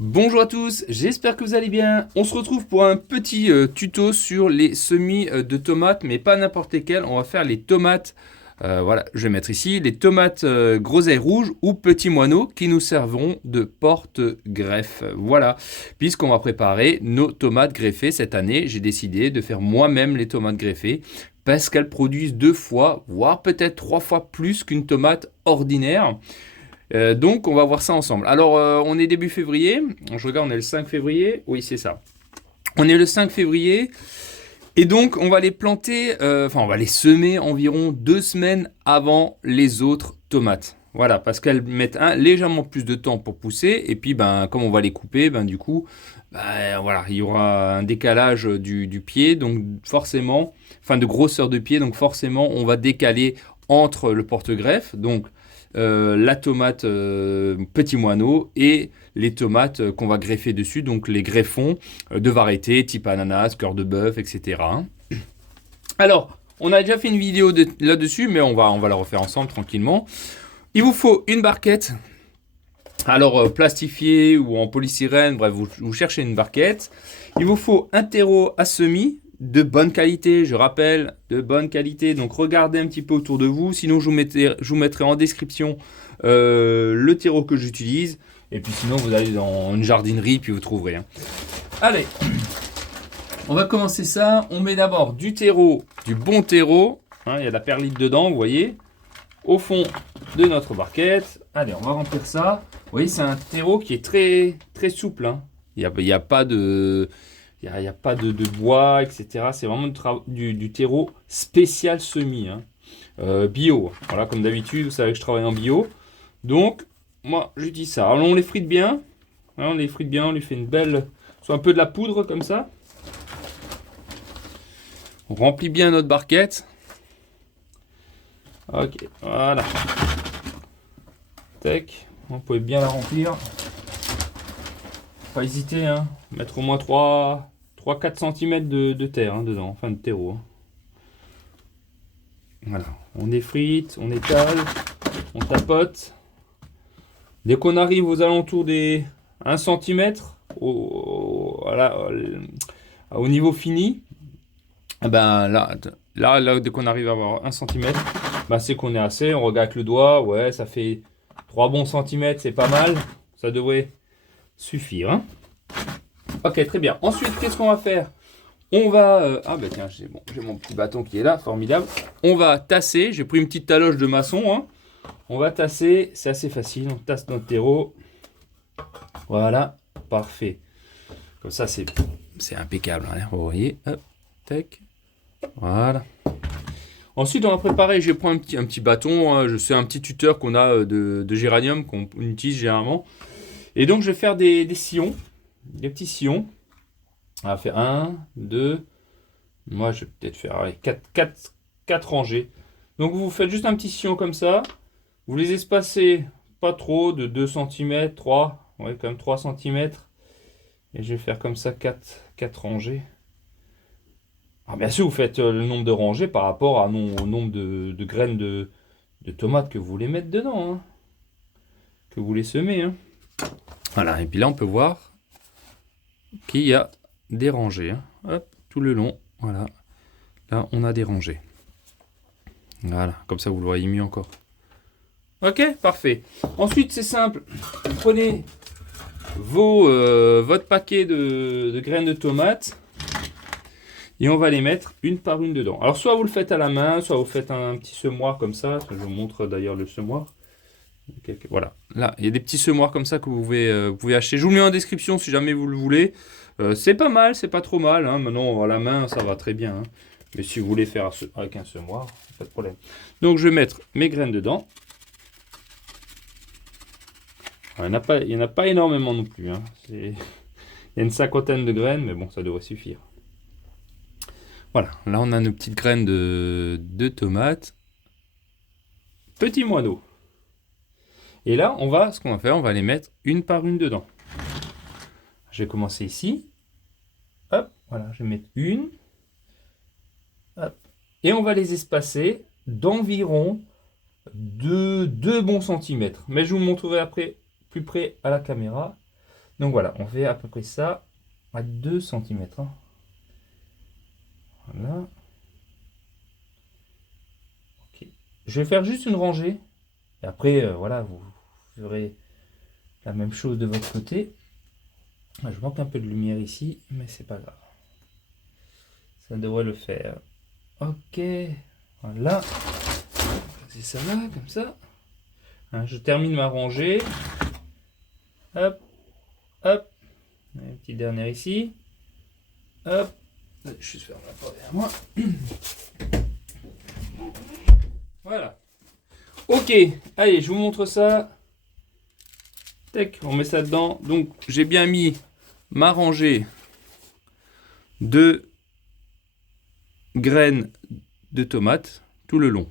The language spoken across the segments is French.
Bonjour à tous, j'espère que vous allez bien. On se retrouve pour un petit tuto sur les semis de tomates, mais pas n'importe lesquels. On va faire les tomates, voilà, je vais mettre ici, les tomates groseilles rouges ou petits moineaux qui nous serviront de porte-greffe. Voilà, puisqu'on va préparer nos tomates greffées cette année, j'ai décidé de faire moi-même les tomates greffées parce qu'elles produisent 2 fois, voire peut-être 3 fois plus qu'une tomate ordinaire. Donc on va voir ça ensemble. Alors on est début février, je regarde, on est le 5 février, oui c'est ça. On est le 5 février et donc on va les planter, enfin on va les semer environ 2 semaines avant les autres tomates. Voilà, parce qu'elles mettent légèrement plus de temps pour pousser et puis comme on va les couper, du coup voilà, il y aura un décalage du pied, donc forcément, enfin de grosseur de pied, donc forcément on va décaler entre le porte-greffe, donc la tomate petit moineau et les tomates qu'on va greffer dessus, donc les greffons de variété type ananas, cœur de bœuf, etc. Alors, on a déjà fait une vidéo là-dessus, mais on va la refaire ensemble tranquillement. Il vous faut une barquette, alors plastifiée ou en polystyrène, bref, vous cherchez une barquette. Il vous faut un terreau à semis de bonne qualité, je rappelle, de bonne qualité. Donc regardez un petit peu autour de vous. Sinon, je vous mettrai en description le terreau que j'utilise. Et puis sinon, vous allez dans une jardinerie, puis vous trouverez. Allez, on va commencer ça. On met d'abord du terreau, du bon terreau. Il y a de la perlite dedans, vous voyez. Au fond de notre barquette. Allez, on va remplir ça. Vous voyez, c'est un terreau qui est très, très souple. Il n'y a pas de... Il n'y a pas de bois, etc. C'est vraiment du terreau spécial semis. Bio. Voilà, comme d'habitude, vous savez que je travaille en bio. Donc, moi, j'utilise ça. Alors, on les frite bien. On les frite bien, on lui fait une belle... soit un peu de la poudre, comme ça. On remplit bien notre barquette. Ok, voilà. Tac. On peut bien la remplir. Pas hésiter, mettre au moins 3-4 cm de terre dedans, enfin de terreau. Voilà, on effrite, on étale, on tapote. Dès qu'on arrive aux alentours des 1 cm, voilà, au niveau fini, là, dès qu'on arrive à avoir 1 cm, c'est qu'on est assez. On regarde avec le doigt, ouais, ça fait 3 bons centimètres, c'est pas mal. Ça devrait suffire. Ok, très bien. Ensuite, qu'est-ce qu'on va faire? On va... tiens, j'ai mon petit bâton qui est là, formidable. On va tasser. J'ai pris une petite taloche de maçon. On va tasser, c'est assez facile. On tasse notre terreau. Voilà, parfait. Comme ça, c'est impeccable. Vous voyez, hop, tac. Voilà. Ensuite, on va préparer, je prends un petit bâton. C'est un petit tuteur qu'on a de géranium qu'on utilise généralement. Et donc, je vais faire des sillons. Des petits sillons. On va faire 1, 2. Moi, je vais peut-être faire 4 rangées. Donc, vous faites juste un petit sillon comme ça. Vous les espacez pas trop, de 2 cm, 3. Ouais, quand même 3 cm. Et je vais faire comme ça 4 rangées. Alors, bien sûr, vous faites le nombre de rangées par rapport au nombre de graines de tomates que vous voulez mettre dedans. Que vous voulez semer. Voilà, et puis là, on peut voir qu'il y a des rangées. Hop, tout le long. Voilà. Là, on a des rangées. Voilà, comme ça, vous le voyez mieux encore. Ok, parfait. Ensuite, c'est simple. Vous prenez votre paquet de graines de tomates et on va les mettre une par une dedans. Alors, soit vous le faites à la main, soit vous faites un petit semoir comme ça. Je vous montre d'ailleurs le semoir. Voilà, là, il y a des petits semoirs comme ça que vous pouvez acheter. Je vous le mets en description si jamais vous le voulez. C'est pas mal, c'est pas trop mal. Maintenant, à la main, ça va très bien. Mais si vous voulez faire avec un semoir, pas de problème. Donc, je vais mettre mes graines dedans. Alors, il n'y en a pas énormément non plus. Il y a une 50aine de graines, mais bon, ça devrait suffire. Voilà, là, on a nos petites graines de tomates. Petit moineau. Et là, ce qu'on va faire, on va les mettre une par une dedans. Je vais commencer ici. Hop, voilà, je vais mettre une. Hop. Et on va les espacer d'environ 2 bons centimètres. Mais je vous montrerai après plus près à la caméra. Donc voilà, on fait à peu près ça à 2 cm. Voilà. Ok. Je vais faire juste une rangée. Et après, voilà, vous ferez la même chose de votre côté. Je manque un peu de lumière ici, mais c'est pas grave. Ça devrait le faire. Ok, voilà. C'est ça là, comme ça. Hein, je termine ma rangée. Hop, hop. Une petite dernière ici. Hop. Je vais juste faire la porte derrière moi. Voilà. Ok, allez, je vous montre ça. Tac, on met ça dedans. Donc, j'ai bien mis ma rangée de graines de tomates tout le long.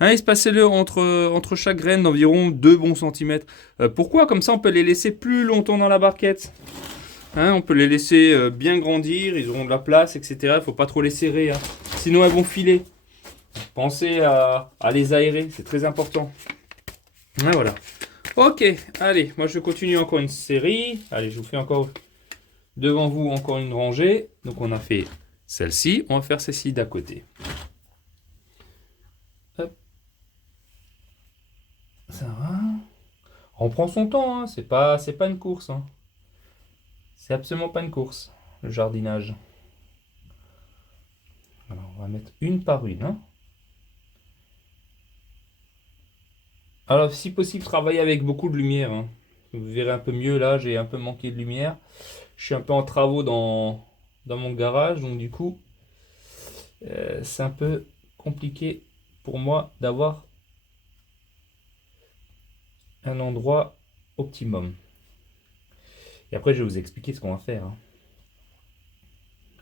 Hein, espacez-le entre chaque graine d'environ 2 bons centimètres. Pourquoi? Comme ça, on peut les laisser plus longtemps dans la barquette. Hein, on peut les laisser bien grandir, ils auront de la place, etc. Il ne faut pas trop les serrer, hein. Sinon elles vont filer. Pensez à les aérer, c'est très important. Ah, voilà. Ok, allez, moi je continue encore une série. Allez, je vous fais encore devant vous encore une rangée. Donc on a fait celle-ci, on va faire celle-ci d'à côté. Hop. Ça va. On prend son temps, hein. C'est pas une course, hein. C'est absolument pas une course, le jardinage. Alors on va mettre une par une, hein. Alors si possible, travaillez avec beaucoup de lumière, hein. Vous verrez un peu mieux là, j'ai un peu manqué de lumière. Je suis un peu en travaux dans mon garage, donc du coup, c'est un peu compliqué pour moi d'avoir un endroit optimum. Et après, je vais vous expliquer ce qu'on va faire, hein.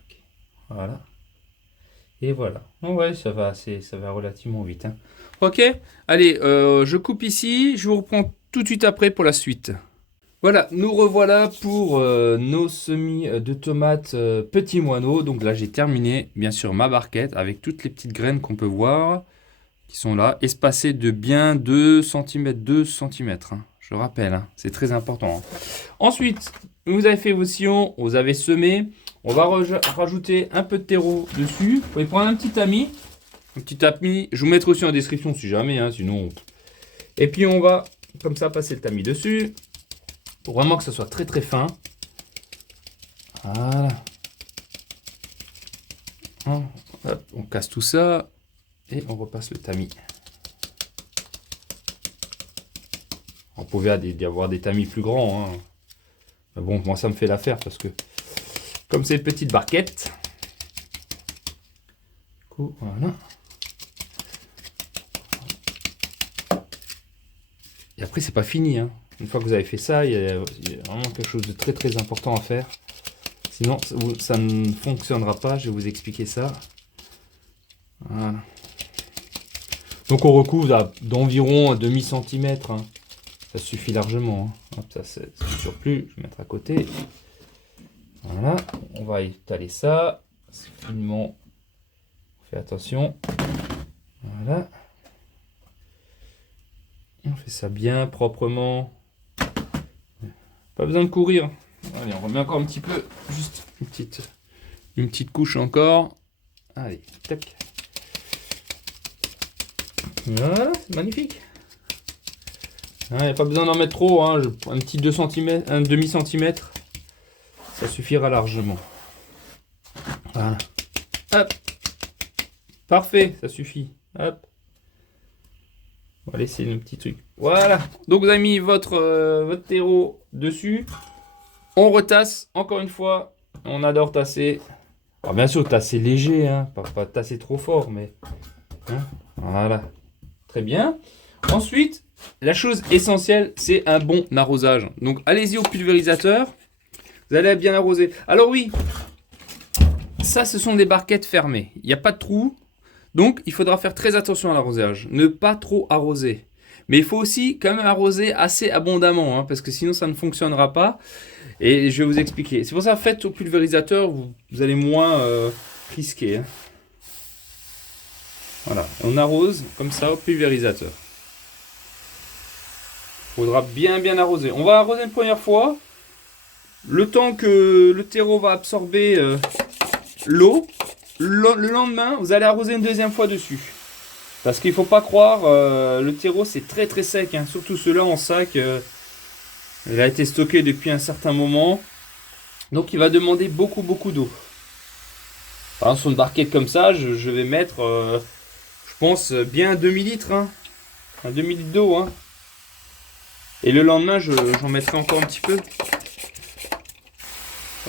Okay. Voilà. Et voilà. Oh ouais, ça va relativement vite, hein. Ok, allez, je coupe ici. Je vous reprends tout de suite après pour la suite. Voilà, nous revoilà pour nos semis de tomates petits moineaux. Donc là, j'ai terminé, bien sûr, ma barquette avec toutes les petites graines qu'on peut voir, qui sont là, espacées de bien 2 cm, 2 cm. Hein, je rappelle, hein, c'est très important. Hein. Ensuite, vous avez fait vos sillons, vous avez semé. On va rajouter un peu de terreau dessus. Vous pouvez prendre un petit tamis. Un petit tamis, je vous mettrai aussi en description si jamais, hein, sinon... Et puis on va, comme ça, passer le tamis dessus. Pour vraiment que ça soit très très fin. Voilà. Hop, on casse tout ça et on repasse le tamis. On pouvait avoir des tamis plus grands, hein. Mais bon, moi ça me fait l'affaire parce que comme c'est une petite barquette. Du coup, voilà. Et après, c'est pas fini, hein. Une fois que vous avez fait ça, il y a vraiment quelque chose de très très important à faire. Sinon, ça ne fonctionnera pas. Je vais vous expliquer ça. Voilà. Donc, on recouvre d'environ un demi-centimètre, hein. Ça suffit largement, hein. Hop, ça, c'est surplus. Je vais mettre à côté. Voilà. On va étaler ça. Finement. On fait attention. Voilà. On fait ça bien proprement. Pas besoin de courir. Allez, on remet encore un petit peu. Juste une petite couche encore. Allez, tac. Voilà, c'est magnifique. Il n'y a pas besoin d'en mettre trop, hein. Un petit 2 cm, un demi-centimètre. Ça suffira largement. Voilà. Hop. Parfait, ça suffit. Hop. On va laisser le petit truc. Voilà. Donc vous avez mis votre terreau dessus. On retasse encore une fois. On adore tasser. Alors bien sûr tasser léger, hein. Pas tasser trop fort, mais hein. Voilà. Très bien. Ensuite, la chose essentielle, c'est un bon arrosage. Donc allez-y au pulvérisateur. Vous allez bien arroser. Alors oui, ça ce sont des barquettes fermées. Il n'y a pas de trou. Donc, il faudra faire très attention à l'arrosage. Ne pas trop arroser. Mais il faut aussi quand même arroser assez abondamment, hein, parce que sinon ça ne fonctionnera pas. Et je vais vous expliquer. C'est pour ça, faites au pulvérisateur, vous allez moins risquer. Hein. Voilà, on arrose comme ça au pulvérisateur. Il faudra bien arroser. On va arroser une première fois. le temps que le terreau va absorber l'eau, le lendemain, vous allez arroser une deuxième fois dessus. Parce qu'il ne faut pas croire, le terreau c'est très très sec, hein. Surtout ceux-là en sac. Il a été stocké depuis un certain moment. Donc il va demander beaucoup d'eau. Par exemple, sur une barquette comme ça, je vais mettre, je pense, bien 2000 litres. Hein. Un 2000 litres d'eau. Hein. Et le lendemain, j'en mettrai encore un petit peu.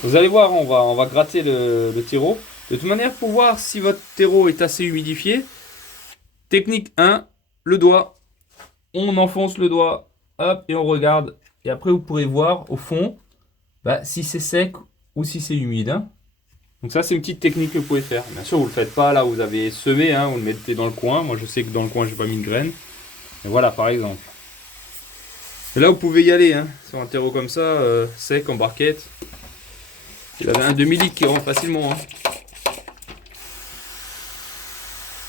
Vous allez voir, on va gratter le terreau. De toute manière, pour voir si votre terreau est assez humidifié, technique 1, le doigt. On enfonce le doigt, hop, et on regarde. Et après, vous pourrez voir au fond si c'est sec ou si c'est humide. Hein. Donc ça, c'est une petite technique que vous pouvez faire. Bien sûr, vous ne le faites pas là où vous avez semé, hein, vous le mettez dans le coin. Moi, je sais que dans le coin, j'ai pas mis de graines. Et voilà, par exemple. Et là, vous pouvez y aller, hein, sur un terreau comme ça, sec, en barquette. Il avait un demi-litre qui rentre facilement. Hein.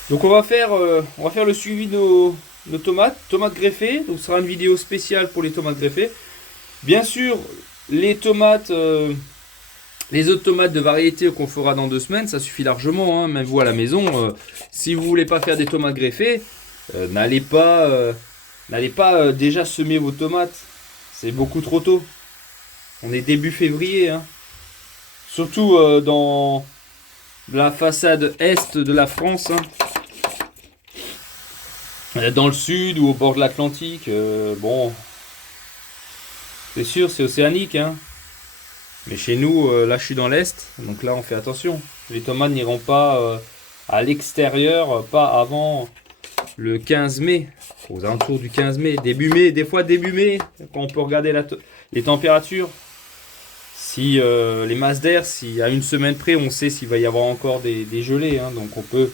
Donc on va faire le suivi de nos tomates greffées. Donc ce sera une vidéo spéciale pour les tomates greffées. Bien sûr, les tomates, les autres tomates de variété qu'on fera dans 2 semaines, ça suffit largement. Hein, même vous à la maison, si vous voulez pas faire des tomates greffées, n'allez pas déjà semer vos tomates. C'est beaucoup trop tôt. On est début février. Hein. Surtout dans la façade est de la France. Hein. Dans le sud ou au bord de l'Atlantique, bon, c'est sûr, c'est océanique. Hein. Mais chez nous, là je suis dans l'est, donc là on fait attention. Les tomates n'iront pas à l'extérieur, pas avant le 15 mai, aux alentours du 15 mai, début mai, des fois début mai, quand on peut regarder les températures. Si les masses d'air, si à une semaine près, on sait s'il va y avoir encore des gelées, hein, donc on peut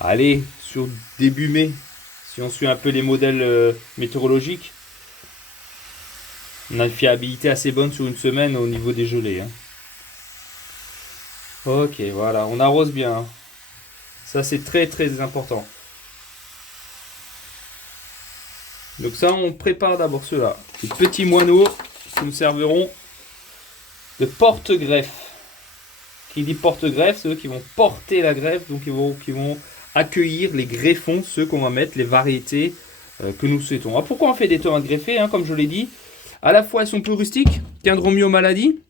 aller sur début mai, si on suit un peu les modèles météorologiques. On a une fiabilité assez bonne sur une semaine au niveau des gelées. Hein. Ok, voilà, on arrose bien. Hein. Ça, c'est très très important. Donc ça, on prépare d'abord ceux-là. Les petits moineaux qui nous serviront de porte-greffe. Qui dit porte-greffe, c'est eux qui vont porter la greffe, donc qui vont accueillir les greffons, ceux qu'on va mettre, les variétés que nous souhaitons. Alors pourquoi on fait des tomates greffées, hein, comme je l'ai dit? À la fois, elles sont plus rustiques, tiendront mieux aux maladies.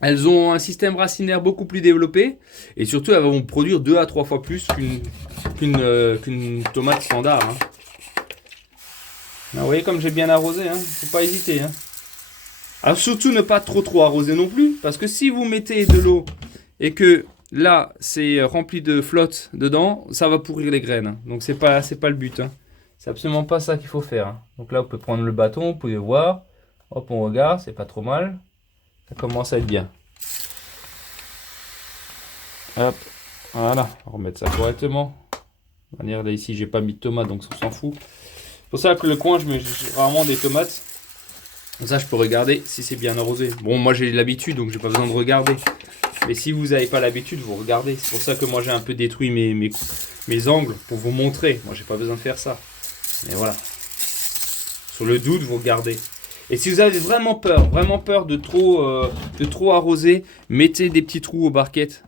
Elles ont un système racinaire beaucoup plus développé. Et surtout, elles vont produire 2 à 3 fois plus qu'une tomate standard. Hein. Là, vous voyez comme j'ai bien arrosé, hein, faut pas hésiter. Hein. Alors surtout, ne pas trop arroser non plus. Parce que si vous mettez de l'eau et que là, c'est rempli de flotte dedans, ça va pourrir les graines. Hein. Donc c'est pas le but. Hein. C'est absolument pas ça qu'il faut faire. Hein. Donc là, vous pouvez prendre le bâton, vous pouvez voir. Hop, on regarde, c'est pas trop mal. Ça commence à être bien. Hop, voilà, on va remettre ça correctement. De manière, là ici, j'ai pas mis de tomates, donc on s'en fout. C'est pour ça que le coin, je mets rarement des tomates. Comme ça, je peux regarder si c'est bien arrosé. Bon, moi j'ai l'habitude, donc j'ai pas besoin de regarder. Mais si vous n'avez pas l'habitude, vous regardez. C'est pour ça que moi j'ai un peu détruit mes angles pour vous montrer. Moi, j'ai pas besoin de faire ça. Mais voilà. Sur le doute, vous regardez. Et si vous avez vraiment peur de trop arroser, mettez des petits trous aux barquettes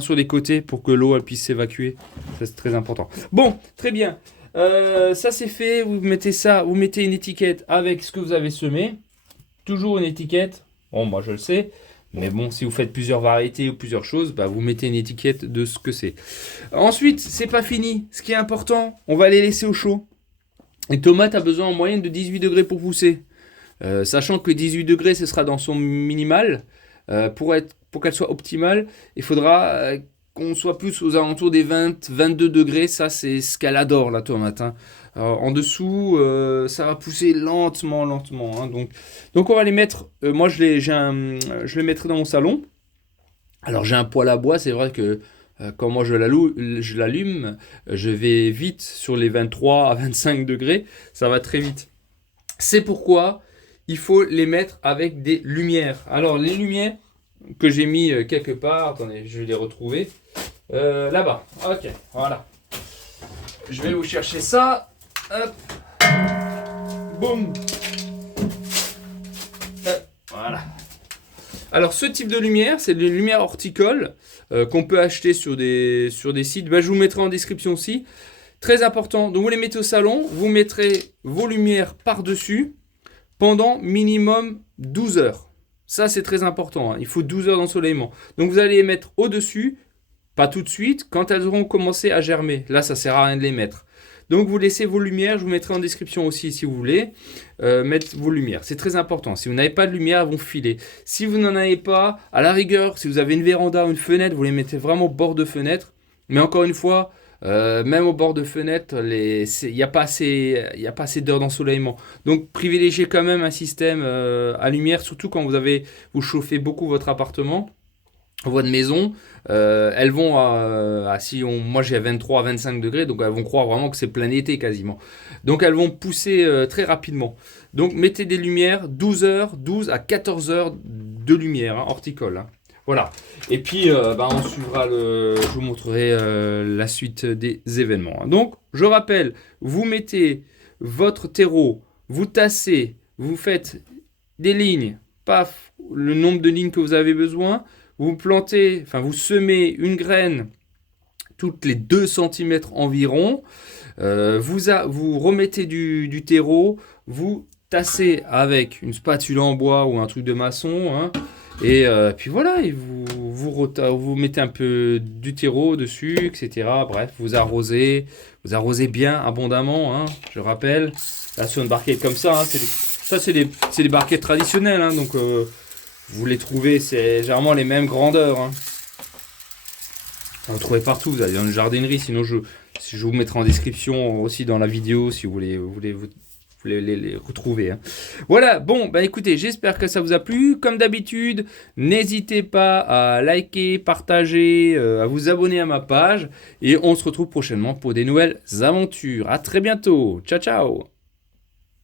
sur les côtés pour que l'eau puisse s'évacuer. Ça, c'est très important. Bon, très bien. Ça c'est fait. Vous mettez une étiquette avec ce que vous avez semé. Toujours une étiquette. Bon, moi je le sais. Mais bon, si vous faites plusieurs variétés ou plusieurs choses, vous mettez une étiquette de ce que c'est. Ensuite, c'est pas fini. Ce qui est important, on va les laisser au chaud. Les tomates a besoin en moyenne de 18 degrés pour pousser. Sachant que 18 degrés, ce sera dans son minimal. Pour qu'elle soit optimale, il faudra qu'on soit plus aux alentours des 20-22 degrés. Ça, c'est ce qu'elle adore, la tomate. Hein. En dessous, ça va pousser lentement. Hein. Donc, on va les mettre... moi, je les mettrai dans mon salon. Alors, j'ai un poêle à bois. C'est vrai que quand moi, je l'allume, je vais vite sur les 23 à 25 degrés. Ça va très vite. C'est pourquoi il faut les mettre avec des lumières. Alors, les lumières que j'ai mis quelque part, attendez, je vais les retrouver. Là-bas, ok, voilà. Je vais vous chercher ça. Hop. Boum. Voilà. Alors, ce type de lumière, c'est des lumières horticoles qu'on peut acheter sur des sites. Bah, je vous mettrai en description aussi. Très important, donc vous les mettez au salon, vous mettrez vos lumières par-dessus pendant minimum 12 heures. Ça, c'est très important, hein. Il faut 12 heures d'ensoleillement. Donc, vous allez les mettre au-dessus, pas tout de suite, quand elles auront commencé à germer. Là, ça sert à rien de les mettre. Donc, vous laissez vos lumières, je vous mettrai en description aussi si vous voulez, mettre vos lumières. C'est très important. Si vous n'avez pas de lumière, elles vont filer. Si vous n'en avez pas, à la rigueur, si vous avez une véranda ou une fenêtre, vous les mettez vraiment au bord de fenêtre. Mais encore une fois, même au bord de fenêtre, il n'y a pas assez d'heures d'ensoleillement. Donc privilégiez quand même un système à lumière, surtout quand vous chauffez beaucoup votre appartement, votre maison. Elles vont moi j'ai à 23 à 25 degrés, donc elles vont croire vraiment que c'est plein été quasiment. Donc elles vont pousser très rapidement. Donc mettez des lumières 12 heures, 12 à 14 heures de lumière, hein, horticole, hein. Voilà. Et puis, on suivra je vous montrerai la suite des événements, hein. Donc, je rappelle, vous mettez votre terreau, vous tassez, vous faites des lignes, paf, le nombre de lignes que vous avez besoin, vous plantez, enfin, vous semez une graine toutes les 2 cm environ, vous remettez du terreau, vous tassez avec une spatule en bois ou un truc de maçon, hein. Et puis voilà, et vous mettez un peu du terreau dessus, etc. Bref, vous arrosez bien abondamment, hein, je rappelle. Là, sur une barquette comme ça, hein, c'est des barquettes traditionnelles, hein, donc vous les trouvez, c'est généralement les mêmes grandeurs, hein. Vous trouvez partout, vous allez dans une jardinerie, sinon je vous mettrai en description aussi dans la vidéo si vous voulez les retrouver, hein. Voilà, bon, bah écoutez, j'espère que ça vous a plu. Comme d'habitude, n'hésitez pas à liker, partager, à vous abonner à ma page. Et on se retrouve prochainement pour des nouvelles aventures. À très bientôt. Ciao, ciao.